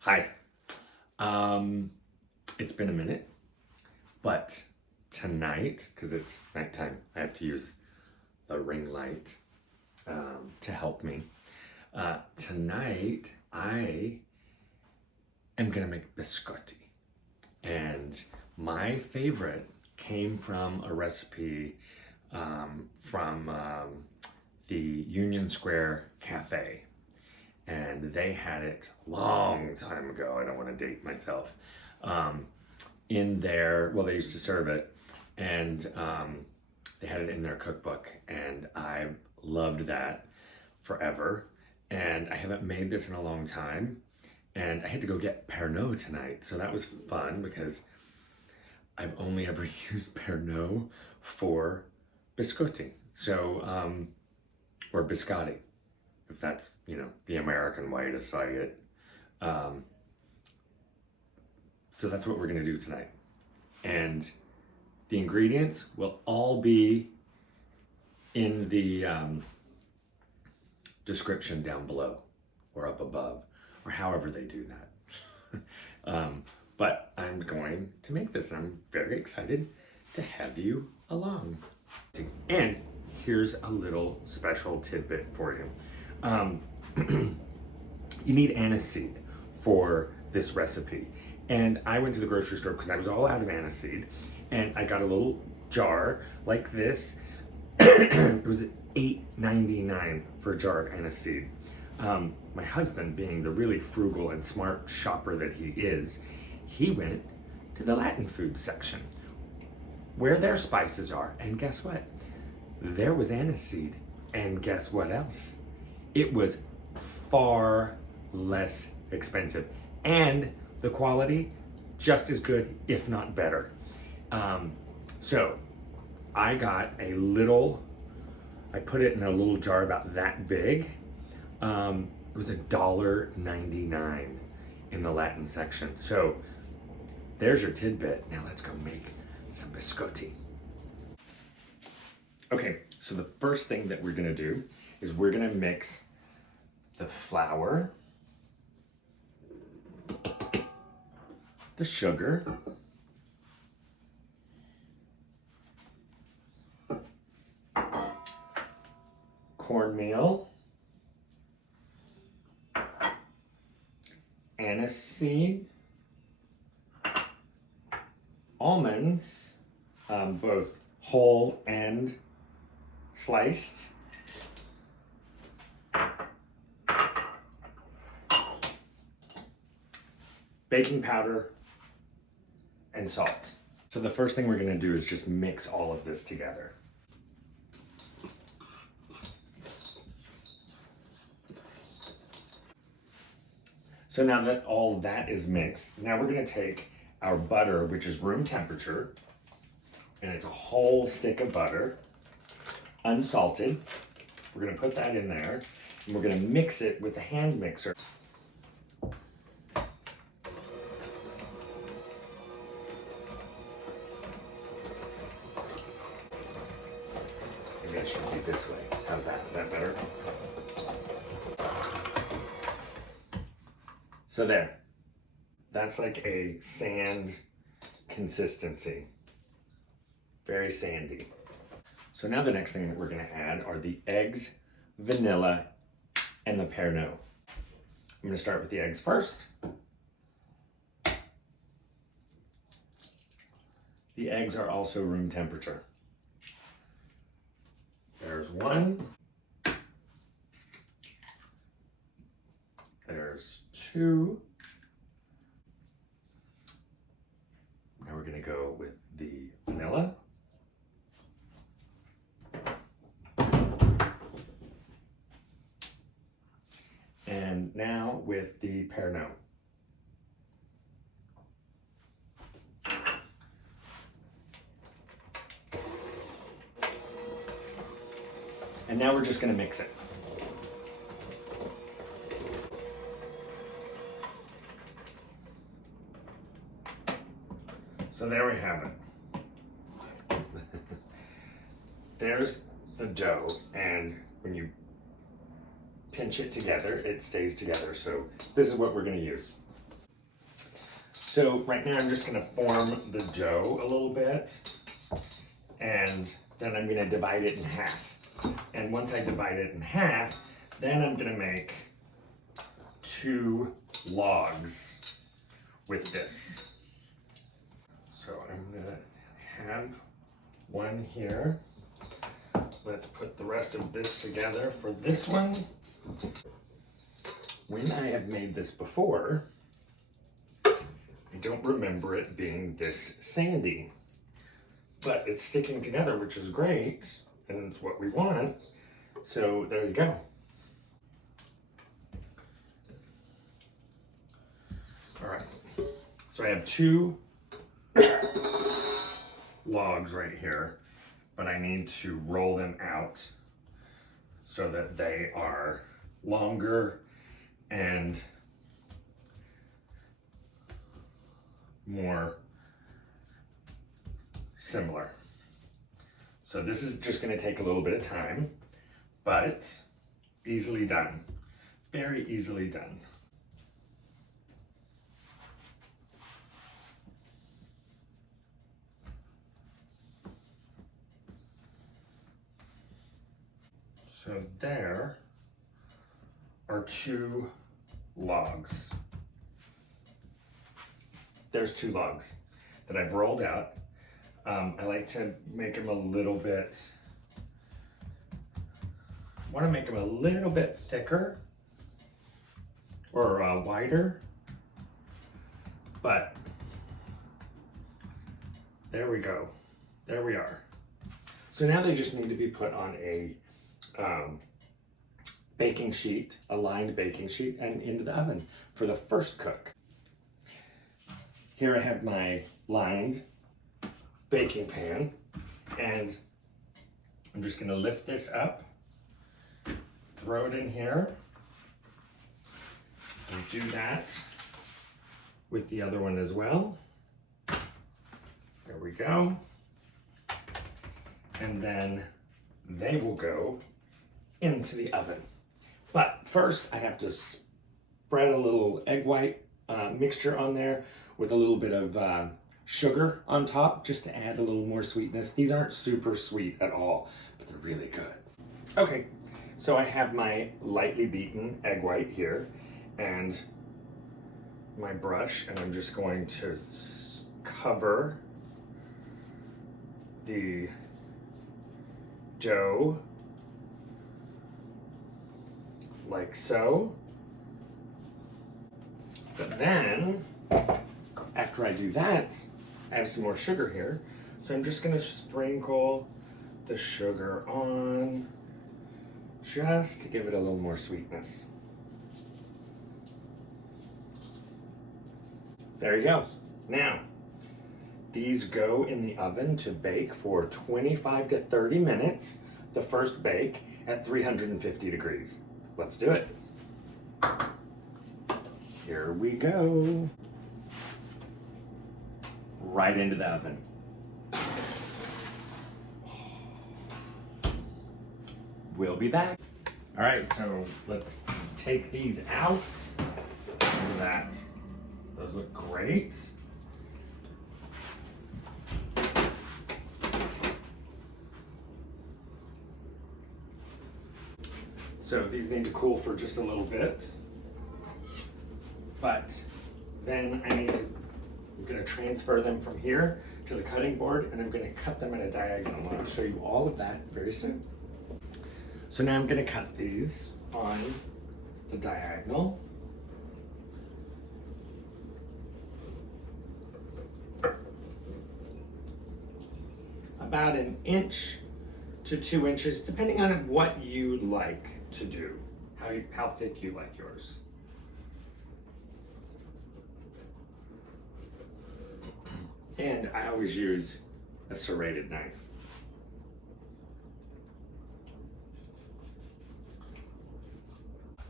Hi. It's been a minute, but tonight, because it's nighttime, I have to use the ring light to help me. Tonight, I am gonna make biscotti. And my favorite came from a recipe from the Union Square Cafe. And they had it a long time ago. I don't want to date myself. In their, well, they used to serve it, and they had it in their cookbook, and I loved that forever. And I haven't made this in a long time, and I had to go get Pernod tonight, so that was fun because I've only ever used Pernod for biscotti, so or biscotti, if that's, the American way to say it. So that's what we're gonna do tonight. And the ingredients will all be in the description down below or up above, or however they do that. But I'm going to make this, and I'm very excited to have you along. And here's a little special tidbit for you. You need aniseed for this recipe. And I went to the grocery store because I was all out of aniseed, and I got a little jar like this. It was $8.99 for a jar of aniseed. My husband, being the really frugal and smart shopper that he is, he went to the Latin food section where their spices are, and guess what? There was aniseed, and guess what else? It was far less expensive, and the quality just as good, if not better. So I got a little, I put it in a little jar about that big. It was $1.99 in the Latin section. So there's your tidbit. Now let's go make some biscotti. Okay, so the first thing that we're gonna do is we're gonna mix the flour, the sugar, cornmeal, aniseed, almonds, both whole and sliced, baking powder, and salt. So the first thing we're gonna do is just mix all of this together. So now that all that is mixed, now we're gonna take our butter, which is room temperature, and it's a whole stick of butter, unsalted. We're gonna put that in there, and we're gonna mix it with a hand mixer. Maybe I should be this way. How's that? Is that better? So there. That's like a sand consistency. Very sandy. So now the next thing that we're gonna add are the eggs, vanilla, and the Pernod. I'm gonna start with the eggs first. The eggs are also room temperature. There's one. There's two. Now we're gonna go with the vanilla. And now with the Pernod. And now we're just gonna mix it. So there we have it. There's the dough, and when you pinch it together, it stays together. So this is what we're gonna use. So right now I'm just gonna form the dough a little bit, and then I'm gonna divide it in half. And once I divide it in half, then I'm gonna make 2 logs with this. So I'm gonna have one here. Let's put the rest of this together for this one. When I have made this before, I don't remember it being this sandy, but it's sticking together, which is great, and it's what we want. So there you go. All right, so I have 2 logs right here, but I need to roll them out so that they are longer and more similar. So this is just going to take a little bit of time, but easily done. Very easily done. So there are 2 logs. There's 2 logs that I've rolled out. I like to make them a little bit, want to make them a little bit thicker or wider, but there we go. There we are. So now they just need to be put on a baking sheet, a lined baking sheet, and into the oven for the first cook. Here I have my lined baking pan, and I'm just going to lift this up, throw it in here, and do that with the other one as well. There we go. And then they will go into the oven. But first I have to spread a little egg white mixture on there with a little bit of sugar on top, just to add a little more sweetness. These aren't super sweet at all, but they're really good. Okay, so I have my lightly beaten egg white here and my brush, and I'm just going to cover the dough like so. But then, after I do that, I have some more sugar here. So I'm just gonna sprinkle the sugar on just to give it a little more sweetness. There you go. Now, these go in the oven to bake for 25 to 30 minutes, the first bake at 350 degrees. Let's do it. Here we go. Right into the oven. We'll be back. All right, so let's take these out. Look at that. Those look great. So these need to cool for just a little bit, but then I'm gonna transfer them from here to the cutting board, and I'm gonna cut them at a diagonal. And I'll show you all of that very soon. So now I'm gonna cut these on the diagonal. About 1 inch to 2 inches, depending on what you like to do, how thick you like yours. And I always use a serrated knife.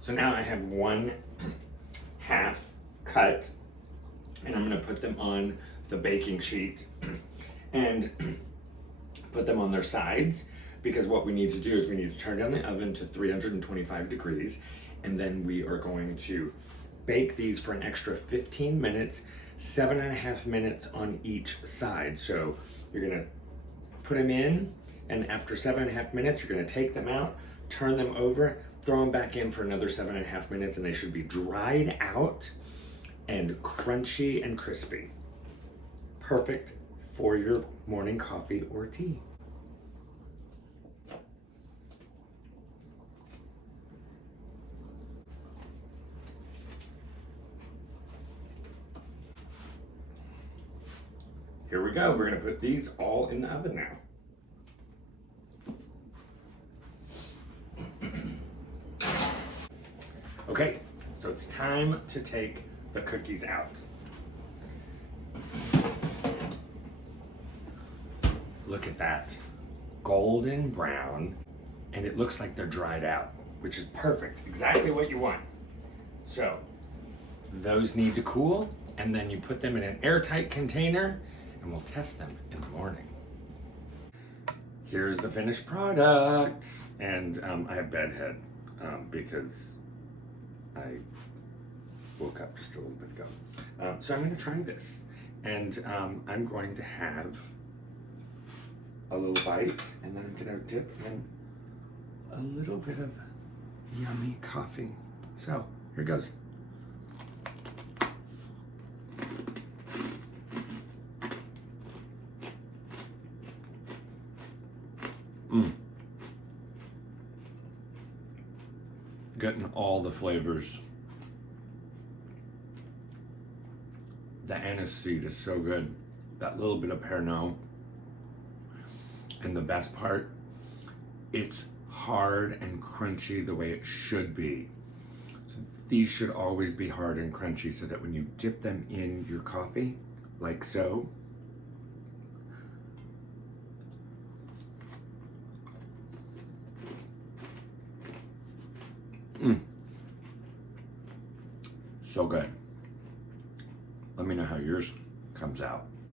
So now I have 1/2 cut, and I'm gonna put them on the baking sheet and put them on their sides, because what we need to do is we need to turn down the oven to 325 degrees, and then we are going to bake these for an extra 15 minutes 7.5 minutes on each side. So you're gonna put them in, and after 7.5 minutes, you're gonna take them out, turn them over, throw them back in for another 7.5 minutes, and they should be dried out and crunchy and crispy. Perfect for your morning coffee or tea. Here we go. We're gonna put these all in the oven now. Okay, so it's time to take the cookies out. Look at that, golden brown, and it looks like they're dried out, which is perfect, exactly what you want. So those need to cool, and then you put them in an airtight container, and we'll test them in the morning. Here's the finished product, and I have bedhead because I woke up just a little bit ago. So I'm going to try this, and I'm going to have a little bite, and then I'm going to dip in a little bit of yummy coffee. So here goes. Getting all the flavors. The aniseed is so good. That little bit of Pernod. And the best part, it's hard and crunchy the way it should be. So these should always be hard and crunchy so that when you dip them in your coffee, like so, so good. Let me know how yours comes out.